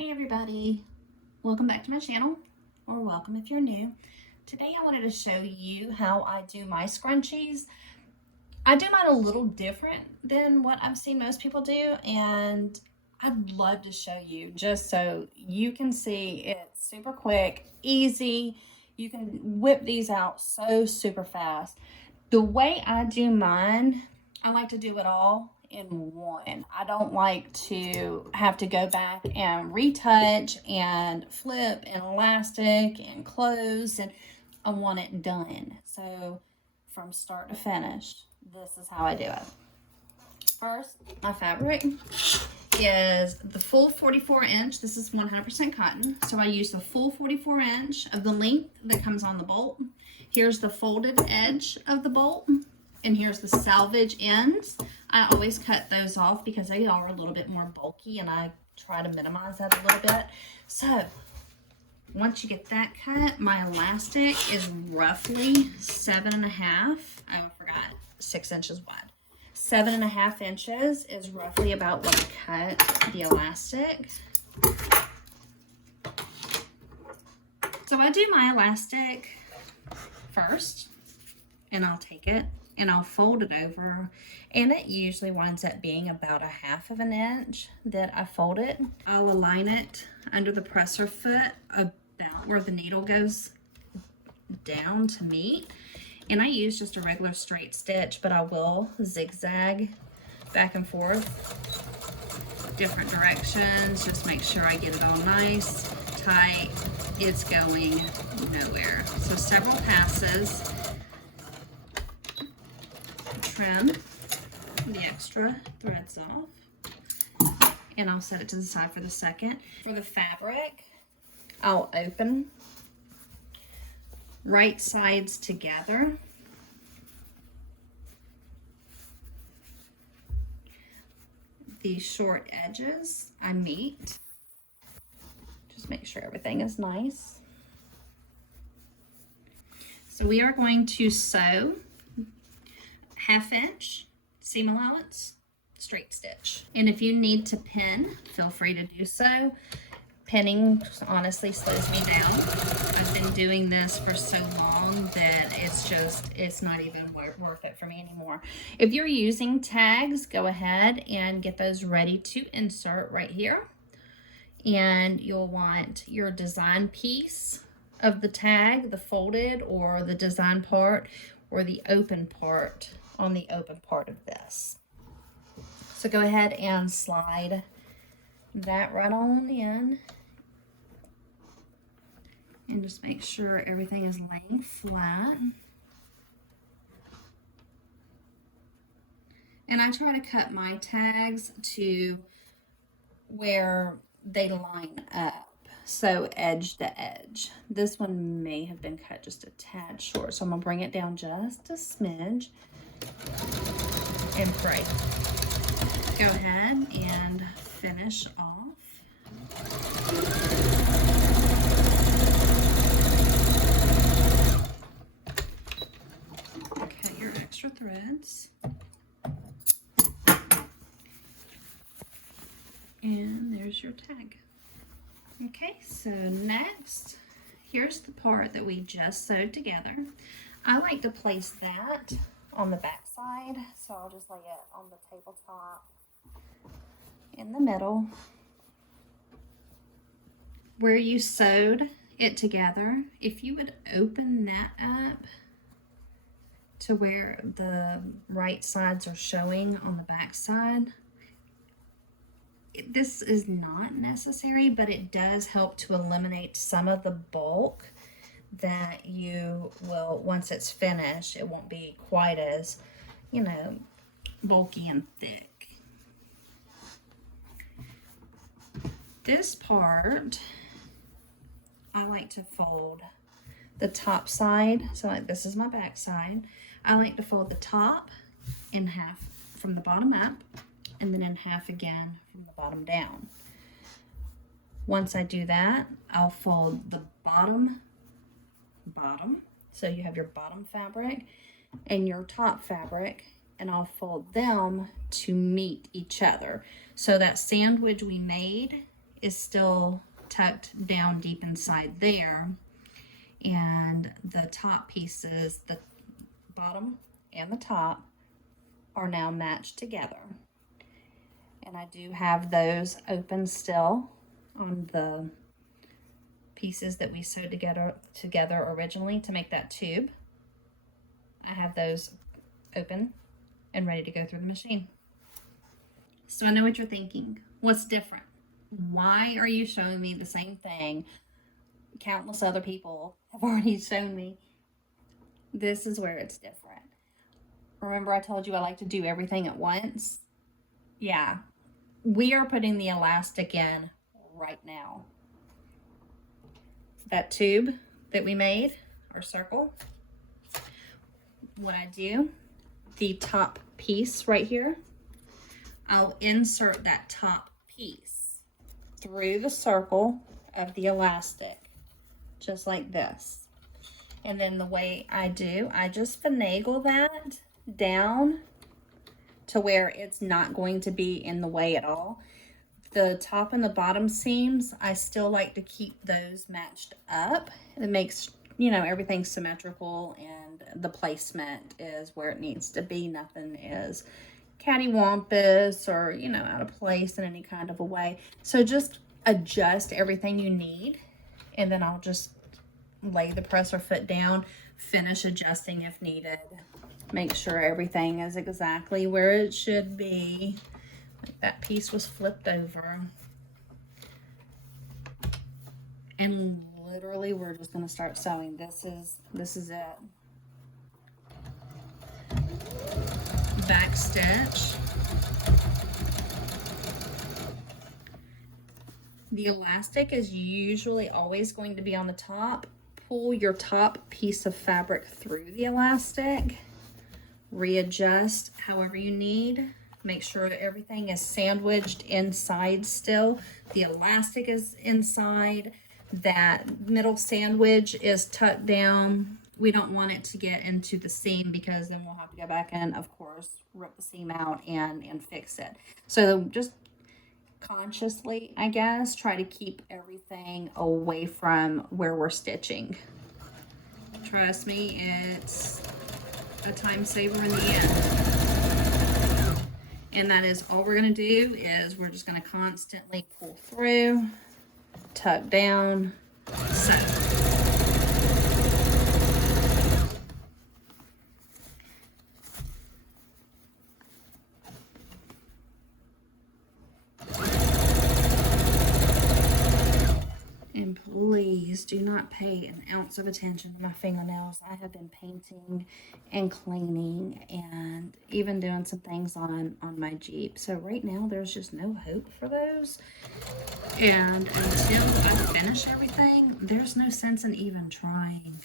Hey everybody, welcome back to my channel, or welcome if you're new. Today I wanted to show you how I do my scrunchies. I do mine a little different than what I've seen most people do, and I'd love to show you just so you can see it's super quick, easy. You can whip these out so super fast. The way I do mine, I like to do it all in one. I don't like to have to go back and retouch and flip and elastic and close, and I want it done. So from start to finish, this is how I do it. First, my fabric is the full 44 inch. This is 100% cotton. So I use the full 44 inch of the length that comes on the bolt. Here's the folded edge of the bolt. And here's the salvage ends. I always cut those off because they are a little bit more bulky and I try to minimize that a little bit. So once you get that cut, my elastic is roughly 7.5. I forgot, 6 inches wide. 7.5 inches is roughly about what I cut the elastic. So I do my elastic first, and I'll take it and I'll fold it over, and it usually winds up being about 1/2 inch that I fold it. I'll align it under the presser foot about where the needle goes down to meet, and I use just a regular straight stitch, but I will zigzag back and forth different directions. Just make sure I get it all nice, tight. It's going nowhere. So several passes. Trim the extra threads off, and I'll set it to the side for the second. For the fabric, I'll open right sides together. The short edges I meet. Just make sure everything is nice. So we are going to sew 1/2 inch seam allowance, straight stitch. And if you need to pin, feel free to do so. Pinning honestly slows me down. I've been doing this for so long that it's not even worth it for me anymore. If you're using tags, go ahead and get those ready to insert right here. And you'll want your design piece of the tag, the folded or the design part, or the open part on the open part of this. So go ahead and slide that right on in, and just make sure everything is laying flat. And I try to cut my tags to where they line up, so edge to edge. This one may have been cut just a tad short, so I'm gonna bring it down just a smidge and pray. Go ahead and finish off. Cut your extra threads. And there's your tag. Okay, so next, here's the part that we just sewed together. I like to place that on the back side, so I'll just lay it on the tabletop in the middle. Where you sewed it together, if you would open that up to where the right sides are showing on the back side, this is not necessary, but it does help to eliminate some of the bulk that you will, once it's finished, it won't be quite as, bulky and thick. This part, I like to fold the top side. So like this is my back side. I like to fold the top in half from the bottom up, and then in half again from the bottom down. Once I do that, I'll fold the bottom, so you have your bottom fabric and your top fabric, and I'll fold them to meet each other. So that sandwich we made is still tucked down deep inside there. And the top pieces, the bottom and the top, are now matched together. And I do have those open still on the pieces that we sewed together originally to make that tube. I have those open and ready to go through the machine. So I know what you're thinking. What's different? Why are you showing me the same thing countless other people have already shown me? This is where it's different. Remember I told you I like to do everything at once? Yeah, we are putting the elastic in right now. That tube that we made, our circle, what I do, the top piece right here, I'll insert that top piece through the circle of the elastic, just like this. And then the way I do, I just finagle that down to where it's not going to be in the way at all. The top and the bottom seams, I still like to keep those matched up. It makes, you know, everything symmetrical, and the placement is where it needs to be. Nothing is cattywampus or, you know, out of place in any kind of a way. So just adjust everything you need, and then I'll just lay the presser foot down, finish adjusting if needed. Make sure everything is exactly where it should be. Like that piece was flipped over. And literally we're just gonna start sewing. This is it. Back stitch. The elastic is usually always going to be on the top. Pull your top piece of fabric through the elastic. Readjust however you need. Make sure that everything is sandwiched inside still. The elastic is inside. That middle sandwich is tucked down. We don't want it to get into the seam, because then we'll have to go back and, of course, rip the seam out and fix it. So just consciously, I guess, try to keep everything away from where we're stitching. Trust me, it's a time saver in the end. And that is all we're going to do, is we're just going to constantly pull through, tuck down, sew. And please do not pay an ounce of attention to my fingernails. I have been painting and cleaning and even doing some things on my Jeep. So right now there's just no hope for those. And until I finish everything, there's no sense in even trying.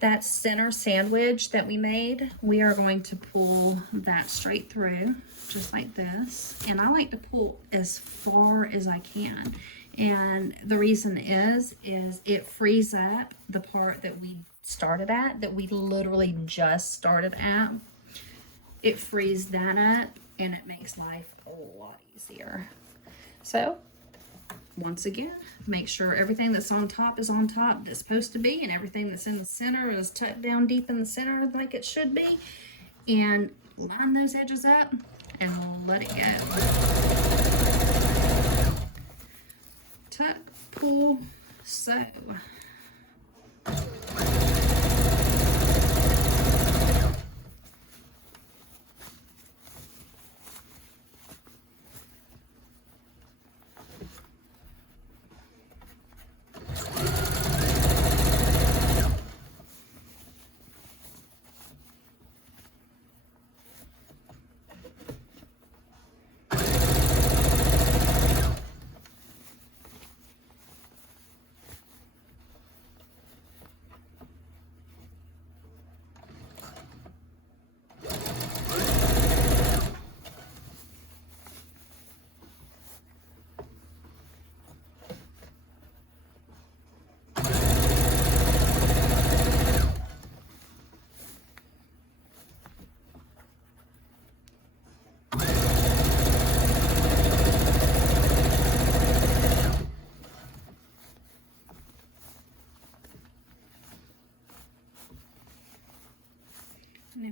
That center sandwich that we made, we are going to pull that straight through, just like this. And I like to pull as far as I can. And the reason is it frees up the part that we started at, that we literally just started at. It frees that up, and it makes life a lot easier. So once again, make sure everything that's on top is on top that's supposed to be, and everything that's in the center is tucked down deep in the center like it should be. And line those edges up and let it go. Tuck, pull, sew.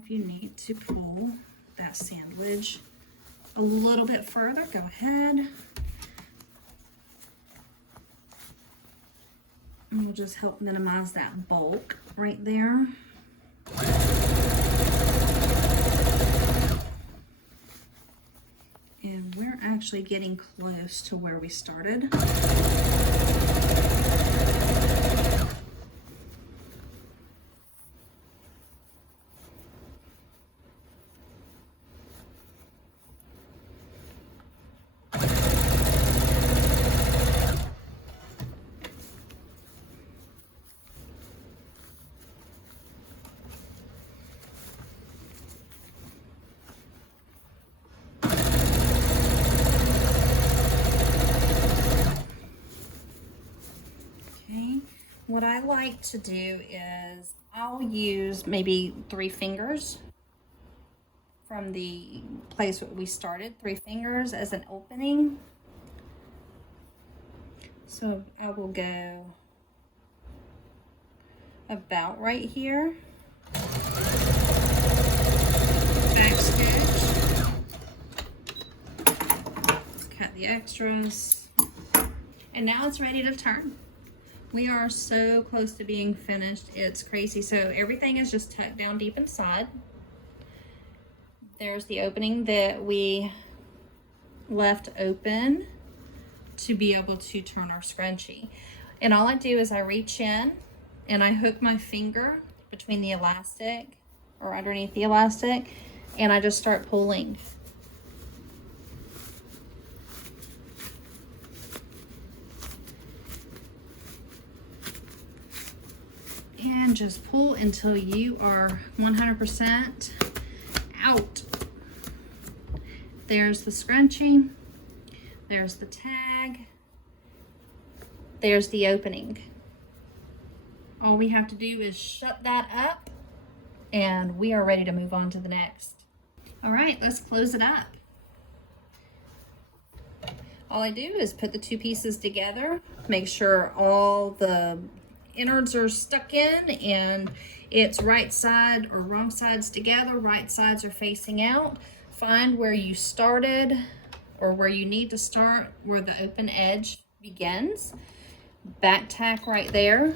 If you need to pull that sandwich a little bit further, go ahead. And we'll just help minimize that bulk right there. And we're actually getting close to where we started. What I like to do is I'll use maybe 3 fingers from the place where we started, 3 fingers as an opening. So I will go about right here. Back stitch. Cut the extras. And now it's ready to turn. We are so close to being finished. It's crazy. So everything is just tucked down deep inside. There's the opening that we left open to be able to turn our scrunchie. And all I do is I reach in and I hook my finger between the elastic or underneath the elastic, and I just start pulling. And just pull until you are 100% out. There's the scrunchie, there's the tag, there's the opening. All we have to do is shut that up and we are ready to move on to the next. All right, let's close it up. All I do is put the 2 pieces together, make sure all the innards are stuck in and it's right side or wrong sides together, right sides are facing out. Find where you started or where you need to start, where the open edge begins. Back tack right there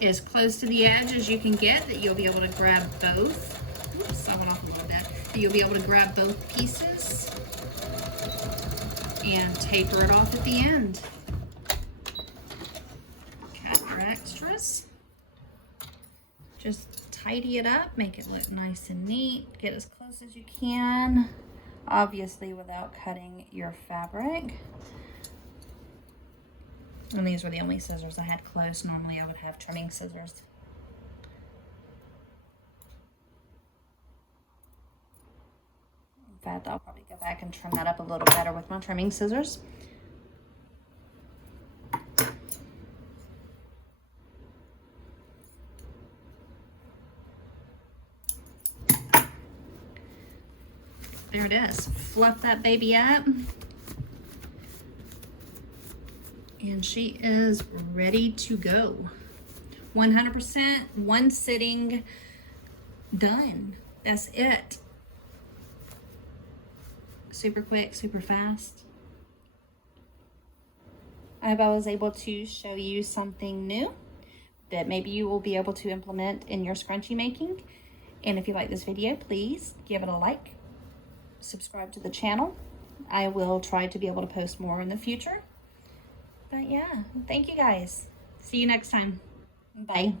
as close to the edge as you can get, that you'll be able to grab both. Oops, I went off a little bit. That you'll be able to grab both pieces and taper it off at the end. Cut our extras. Just tidy it up, make it look nice and neat. Get as close as you can, obviously without cutting your fabric. And these were the only scissors I had close. Normally I would have trimming scissors. In fact, I'll probably go back and trim that up a little better with my trimming scissors. There it is. Fluff that baby up. And she is ready to go. 100%, one sitting, done. That's it. Super quick, super fast. I hope I was able to show you something new that maybe you will be able to implement in your scrunchie making. And if you like this video, please give it a like. Subscribe to the channel. I will try to be able to post more in the future. But yeah, thank you guys. See you next time. Bye.